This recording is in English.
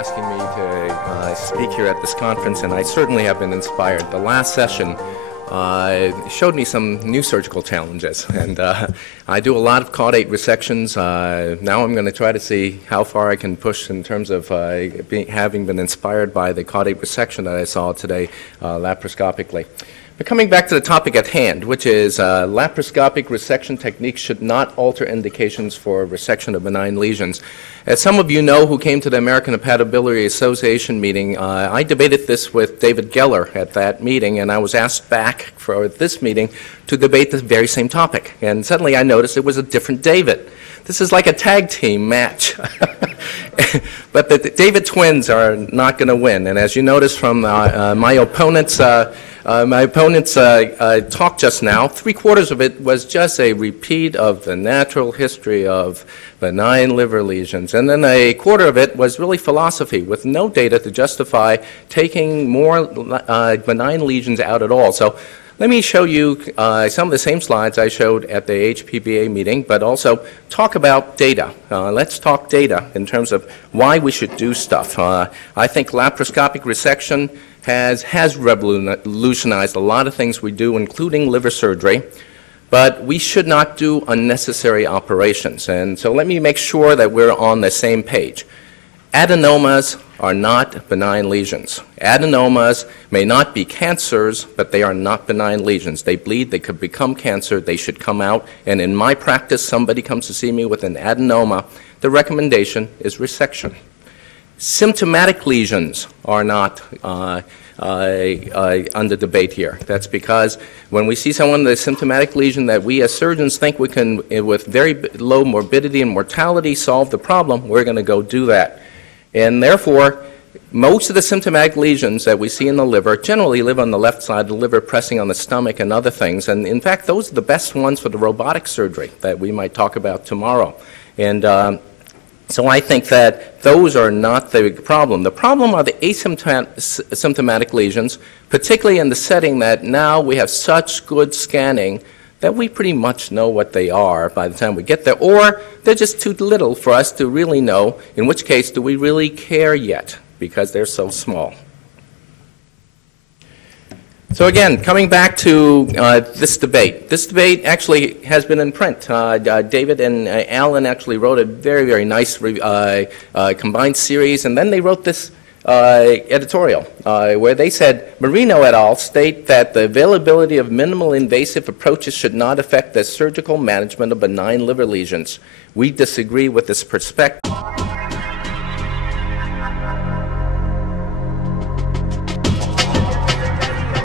asking me to speak here at this conference, and I certainly have been inspired. The last session showed me some new surgical challenges, and I do a lot of caudate resections. Now I'm going to try to see how far I can push in terms of having been inspired by the caudate resection that I saw today laparoscopically. But coming back to the topic at hand, which is laparoscopic resection techniques should not alter indications for resection of benign lesions. As some of you know who came to the American Hepatobiliary Association meeting, I debated this with David Geller at that meeting, and I was asked back for this meeting to debate the very same topic. And suddenly I noticed it was a different David. This is like a tag team match. But the David twins are not going to win. And as you notice from my opponent's talk just now, 3/4 of it was just a repeat of the natural history of benign liver lesions. And then 1/4 of it was really philosophy with no data to justify taking more benign lesions out at all. So let me show you some of the same slides I showed at the HPBA meeting, but also talk about data. Let's talk data in terms of why we should do stuff. I think laparoscopic resection has revolutionized a lot of things we do, including liver surgery, but we should not do unnecessary operations. And so let me make sure that we're on the same page. Adenomas are not benign lesions. Adenomas may not be cancers, but they are not benign lesions. They bleed, they could become cancer, they should come out. And in my practice, somebody comes to see me with an adenoma, the recommendation is resection. Symptomatic lesions are not under debate here. That's because when we see someone with a symptomatic lesion that we as surgeons think we can, with very low morbidity and mortality, solve the problem, we're going to go do that. And therefore, most of the symptomatic lesions that we see in the liver generally live on the left side of the liver, pressing on the stomach and other things. And in fact, those are the best ones for the robotic surgery that we might talk about tomorrow. And so I think that those are not the problem. The problem are the asymptomatic lesions, particularly in the setting that now we have such good scanning that we pretty much know what they are by the time we get there, or they're just too little for us to really know, in which case do we really care yet because they're so small. So again, coming back to this debate. This debate actually has been in print. David and Alan actually wrote a very, very nice combined series, and then they wrote this editorial where they said, Marino et al. State that the availability of minimal invasive approaches should not affect the surgical management of benign liver lesions. We disagree with this perspective.